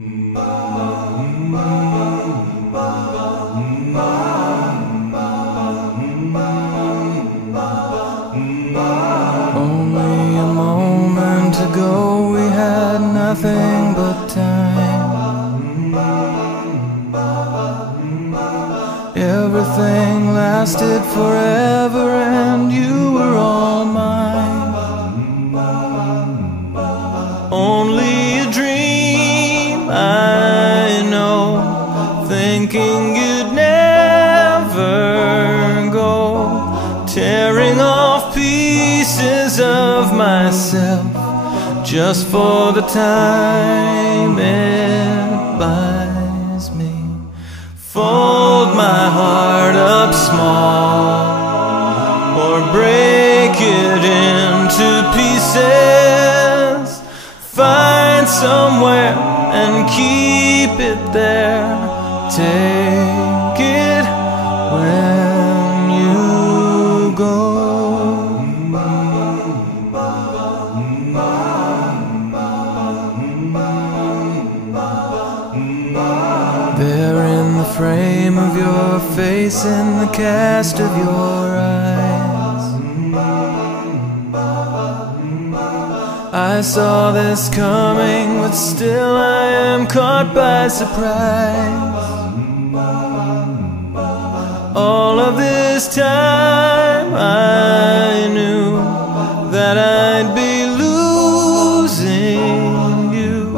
Only a moment ago we had nothing but time. Everything lasted forever and you were all mine. Only a dream, I know, thinking you'd never go, tearing off pieces of myself just for the time it buys me. Fold my heart up small, or break it into pieces. Find somewhere and keep it there. Take it when you go. There in the frame of your face, in the cast of your eyes, I saw this coming, but still I am caught by surprise. All of this time I knew that I'd be losing you.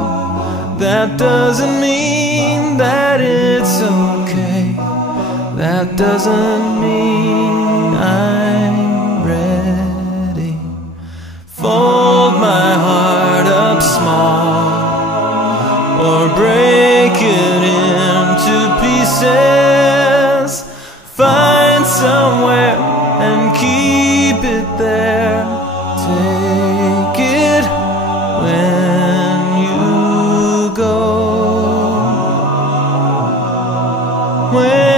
That doesn't mean that it's okay. That doesn't mean I'm ready. Fold my heart up small, or break it into pieces. Find somewhere and keep it there. Take it when you go. When